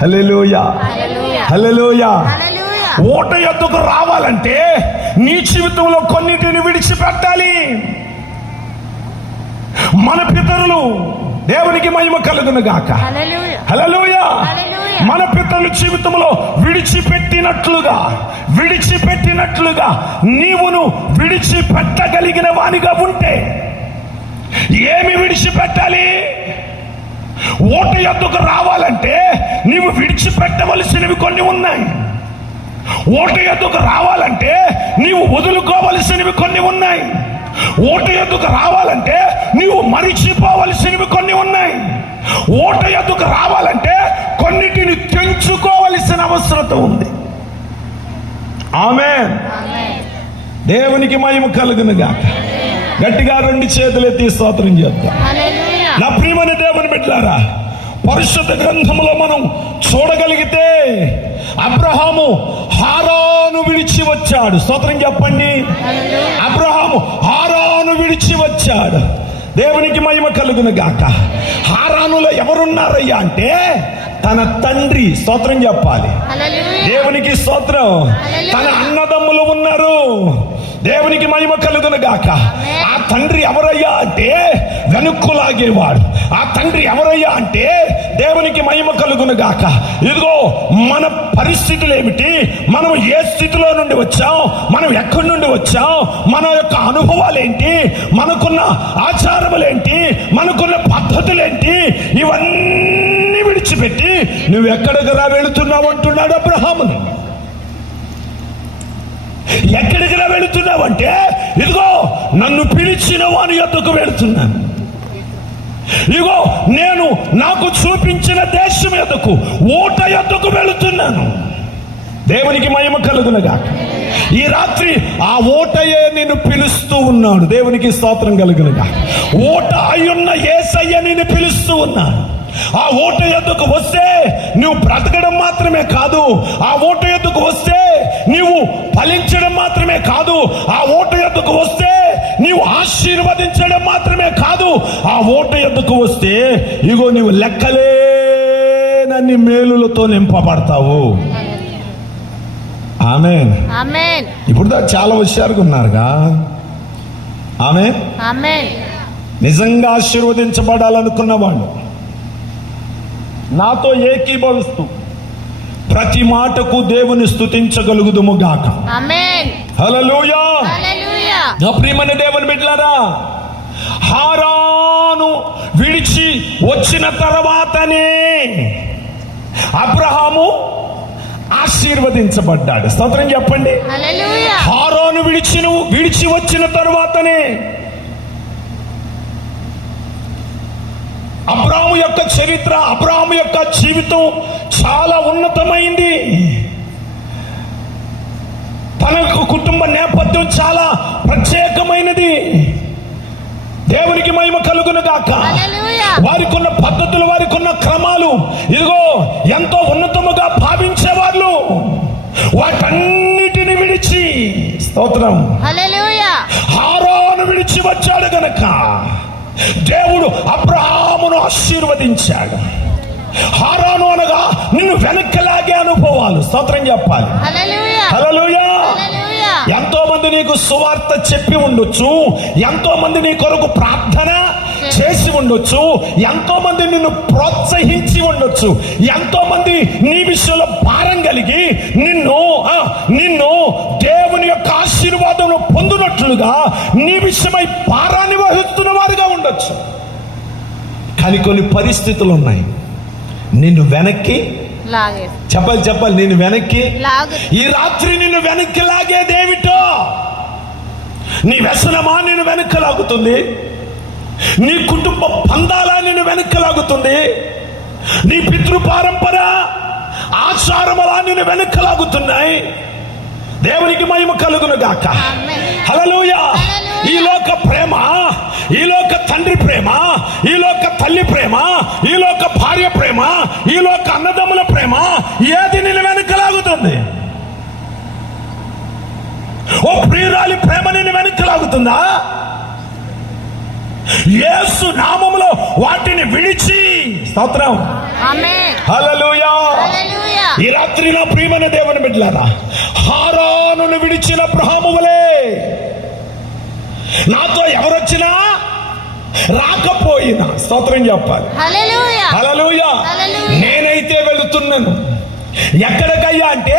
హల్లెలూయా హల్లెలూయా. ఓట ఎద్దుకు రావాలంటే నీ జీవితంలో కొన్నిటిని విడిచిపెట్టాలి. మన పితరులు, దేవునికి మహిమ కలుగును గాక, హల్లెలూయా. మన పితరుల జీవితంలో విడిచిపెట్టినట్లుగా నీవును విడిచిపెట్టగలిగిన వానిగా ఉంటే ఏమి విడిచిపెట్టాలి? ఓట ఎద్దుకు రావాలంటే నీవు విడిచిపెట్టవలసినవి కొన్ని ఉన్నాయి. ఓట ఎద్దుకు రావాలంటే నీవు వదులుకోవలసినవి కొన్ని ఉన్నాయి. ఓట ఎద్దుకు రావాలంటే నీవు మరిచిపోవలసినవి కొన్ని ఉన్నాయి. ఓట ఎద్దుకు రావాలంటే కొన్నిటిని తెంచుకోవలసిన అవసరం ఉంది. ఆమేన్. దేవునికి మహిమ కలుగును గాక. గట్టిగా రెండు చేతులు ఎత్తి స్తోత్రం చేద్దాం. నా ప్రియమైన దేవుని బిడ్డలారా, పరిశుద్ధ గ్రంథములో మనం చూడగలిగితే అబ్రహాము హారాను విడిచి వచ్చాడు. స్తోత్రం చెప్పండి. అబ్రహాము హారాను విడిచి వచ్చాడు. దేవునికి మహిమ కలుగును గాక. హారానులో ఎవరున్నారయ్యా అంటే తన తండ్రి. స్తోత్రం చెప్పాలి. దేవునికి స్తోత్రం. తన అన్నదమ్ములు ఉన్నారు. దేవునికి మహిమ కలుగును గాక. ఆ తండ్రి ఎవరయ్యా అంటే వెనుక్కులాగేవాడు. ఆ తండ్రి ఎవరయ్యా అంటే దేవునికి మహిమ కలుగును గాక. ఇదిగో మన పరిస్థితులు ఏమిటి, మనం ఏ స్థితిలో నుండి వచ్చాం, మనం ఎక్కడి నుండి వచ్చాం, మన యొక్క అనుభవాలు ఏంటి, మనకున్న ఆచారములేంటి, మనకున్న పద్ధతులేంటి, ఇవన్నీ విడిచిపెట్టి నువ్వు ఎక్కడికి వెళుతున్నావు అంటున్నాడు అబ్రహామును. ఎక్కడికి వెళుతున్నావంటే ఇదిగో నన్ను పిలిచిన వాని యొద్దకు వెళుతున్నాను. ఇదిగో నేను నాకు చూపించిన దేశం యొద్దకు, ఓట యొద్దకు వెళుతున్నాను. దేవునికి మహిమ కలుగునుగా. ఈ రాత్రి ఆ ఓటయే నిన్ను పిలుస్తూ ఉన్నాడు. దేవునికి స్తోత్రం కలుగునుగా. ఓట అయ్యున్న యేసయ్య నిన్ను పిలుస్తూ ఉన్నాడు. ఆ ఓట యొద్దకు వస్తే నువ్వు బ్రతకడం మాత్రమే కాదు, ఆ ఓట యొద్దకు వస్తే నీవు ఫలించడం మాత్రమే కాదు, ఆ ఓట యొద్దకు వస్తే నీవు ఆశీర్వదించడం మాత్రమే కాదు, ఆ ఓట యొద్దకు వస్తే ఇగో నీవు లెక్కలేనన్ని మేలులతో నింపబడతావు. ఆమేన్. ఇప్పుడు చాలా హుషారుగా ఉన్నారుగా. ఆమేన్. నిజంగా ఆశీర్వదించబడాలనుకున్న వాళ్ళు నాతో ఏకీభవిస్తూ ప్రతి మాటకు దేవుని స్తుతించగలుగుదుము గాక. హల్లెలూయా. నా ప్రియమైన దేవుని బిడ్డలారా, హారాను విడిచి వచ్చిన తర్వాతనే అబ్రహాము ఆశీర్వదించబడ్డాడు. స్తోత్రం చెప్పండి. హారాను విడిచి వచ్చిన తర్వాతనే అబ్రాహాము యొక్క చరిత్ర, అబ్రాహాము యొక్క జీవితం చాలా ఉన్నతమైంది. తన కుటుంబ నేపథ్యం చాలా ప్రత్యేకమైనది. దేవునికి మహిమ కలుగును గాక. వారికి ఉన్న పద్ధతులు, వారికి ఉన్న క్రమాలు ఇదిగో ఎంతో ఉన్నతముగా భావించేవాళ్ళు. వాటన్నిటిని విడిచి, స్తోత్రం, హారాను విడిచి వచ్చాడు గనక దేవుడు అబ్రహామును ఆశీర్వదించాడు. హారాను అనగా నిన్ను వెనక్కలాగే అనుభవాలు. స్తోత్రం చెప్పాలి. హల్లెలూయా. ఎంతో మంది నీకు సువార్త చెప్పి ఉండొచ్చు, ఎంతో మంది నీ కొరకు ప్రార్థన చేసి ఉండొచ్చు, ఎంతో మంది నిన్ను ప్రోత్సహించి ఉండొచ్చు, ఎంతో మంది నీ విషయంలో భారం కలిగి నిన్ను దేవుని యొక్క ఆశీర్వాదం పొందినట్లుగా నీ విషయమై భారాన్ని వహిస్తున్న వారుగా ఉండొచ్చు. కానీ కొన్ని పరిస్థితులు ఉన్నాయి, నిన్ను వెనక్కి చెప్పాలి నిన్ను వెనక్కి. ఈ రాత్రి నిన్ను వెనక్కి లాగేదేమిటో? నీ వ్యసనమా నిన్ను వెనక్కి లాగుతుంది, నీ కుటుంబ బంధాలా నిన్ను వెనక్కి లాగుతుంది, నీ పితృ పారంపర ఆచారములా నిన్ను వెనక్కి లాగుతున్నాయి. దేవునికి మహిమ కలుగును గాక. హల్లెలూయా. ఈ లోక ప్రేమ, ఈ లోక తండ్రి ప్రేమ, ఈ లోక తల్లి ప్రేమ, ఈ లోక భార్య ప్రేమ, ఈ లోక అన్నదమ్ముల ప్రేమ ఏది నిన్ను వెనకలాగుతుంది? ఓ ప్రియురాలి ప్రేమ నిన్ను వెనక్కి లాగుతుందా? యేసు నామములో వాటిని విడిచి, స్తోత్రం, ఆమేన్, హల్లెలూయా. హల్లెలూయా. ఈ రాత్రి నా ప్రియమైన దేవుని బిడ్డలారా, హారానును విడిచిన అబ్రహాము వలె నాతో ఎవరొచ్చినా రాకపోయినా, స్తోత్రం చెప్పాలి, హల్లెలూయా, హల్లెలూయా. హల్లెలూయా. నేనైతే వెళుతున్నాను ఎక్కడికయ్యా అంటే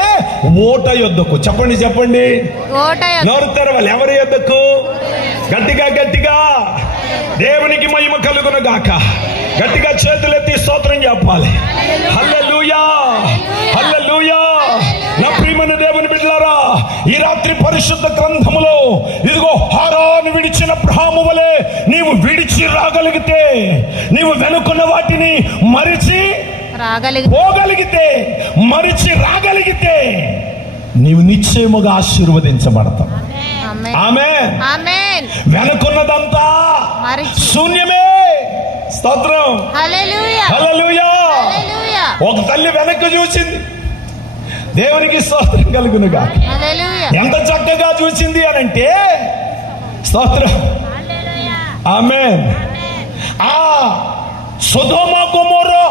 ఓట యొద్దకు. చెప్పండి చెప్పండి, ఓట యొద్ద. నోరు తెరవాలి. ఎవరి యొద్దకు? గట్టిగా గట్టిగా దేవునికి మహిమ కలుగును గాక. గట్టిగా చేతులెత్తి స్తోత్రం చెప్పాలి. హల్లెలూయా, హల్లెలూయా. నా ప్రియమైన దేవుని బిడ్డలారా, ఈ రాత్రి పరిశుద్ధ గ్రంథములో ఇదిగో హారాను విడిచిన అబ్రహాము వలె నీవు విడిచి రాగలిగితే, నీవు వెనుకున్న వాటిని మరిచి పోగలిగితే, మరిచి రాగలిగితే నీవు నిశ్చయముగా ఆశీర్వదించబడతావు. ఆమేన్, ఆమేన్. వెనుకున్నదంతా శూన్యమే. స్తోత్రం, హల్లెలూయా, హల్లెలూయా. హల్లెలూయా. ఒక తల్లి వెనక్కి చూసింది, దేవునికి స్తోత్రం కలుగునుగా. హల్లెలూయా. ఎంత చక్కగా చూసింది అనంటే, స్తోత్రం, ఆమేన్. ఆ సొదొమ గొమొర్రా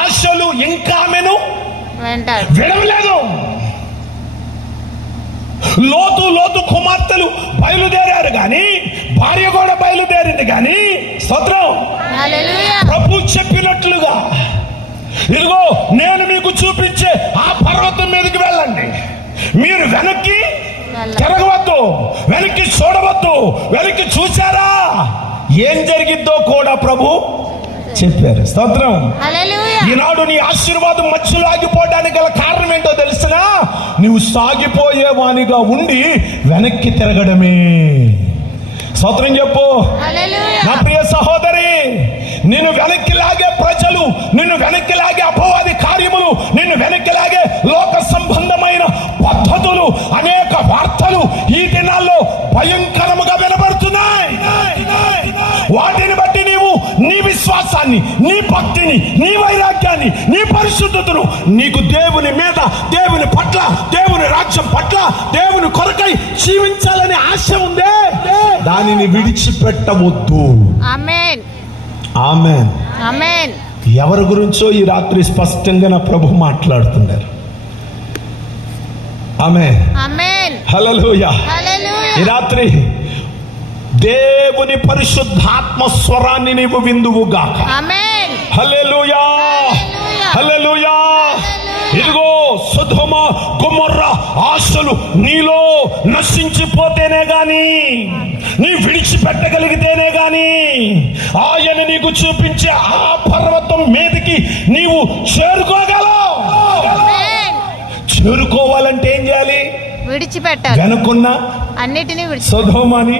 ఆశలు ఇంకా ఆమెను విడవలేదు. లోతు కుమార్తెలు బయలుదేరారు గాని, భార్య కూడా బయలుదేరింది గాని, స్తోత్రం, హల్లెలూయా. ప్రభు చెప్పినట్లుగా ఇదిగో నేను మీకు చూపించే ఆ పర్వతం మీదకి వెళ్ళండి. మీరు వెనక్కి తిరగవద్దు, వెనక్కి చూడవద్దు. వెనక్కి చూసారా ఏం జరిగిద్దో కూడా ప్రభు చెప్పారు. స్తోత్రం, హల్లెలూయా. ఈనాడు నీ ఆశీర్వాదం మధ్యలో ఆగిపోవడానికి గల కారణం ఏంటో తెలుసునా? నువ్వు సాగిపోయేవానిగా ఉండి వెనక్కి తిరగడమే. స్తోత్రం చెప్పు. హల్లెలూయా. నా ప్రియ సహోదరి, నిన్ను వెనక్కి లాగే ప్రజలు, నిన్ను వెనక్కి లాగే అపవాది కార్యములు, నిన్ను వెనక్కి లాగే లోక సంబంధమైన పద్ధతులు, అనేక వార్తలు ఈ దినాల్లో భయంకరముగా వినబడుతున్నాయి. వాటిని బట్టి నీవు నీ విశ్వాసాన్ని, నీ భక్తిని, నీ వైరాగ్యాన్ని, నీ పరిశుద్ధతను, నీకు దేవుని మీద, దేవుని పట్ల, దేవుని రాజ్యం పట్ల, దేవుని కొరకై జీవించాలనే ఆశ ఉందే, దానిని విడిచిపెట్టవద్దు. ఆమేన్, ఆమేన్, ఆమేన్. ఎవరి గురించో ఈ రాత్రి స్పష్టంగా నా ప్రభు మాట్లాడుతున్నారు. ఆమేన్, ఆమేన్, హల్లెలూయా. హల్లెలూయా. ఈ రాత్రి దేవుని పరిశుద్ధాత్మ స్వరాన్ని నీవు విందువుగాక. ఆమేన్, హల్లెలూయా, హల్లెలూయా. ఇదిగో సొదొమ గొమొర్రా ఆశలు నీలో నశించిపోతేనే గాని, నీ విడిచిపెట్టగలిగితేనే గాని ఆయన నీకు చూపించే ఆ పర్వతం మీదకి నీవు చేరుకోగలవు. ఆమేన్. చేరుకోవాలంటే ఏం చేయాలి? విడిచిపెట్టాలి. వెనుకున్న అన్నిటినీ సొదొమని,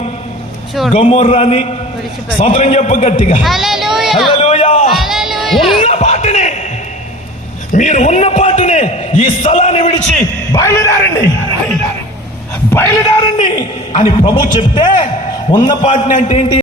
గొమొర్రాని, విడిచిపెట్టాలి. స్తోత్రం చెప్పు గట్టిగా. హల్లెలూయా, హల్లెలూయా. హల్లెలూయా. ఉన్న పాటనే, మీరు ఉన్న పాటనే ఈ స్థలాన్ని విడిచి బయలుదేరండి, బయలుదేరండి అని ప్రభు చెప్తే, ఉన్న పాటనే అంటే ఏంటి?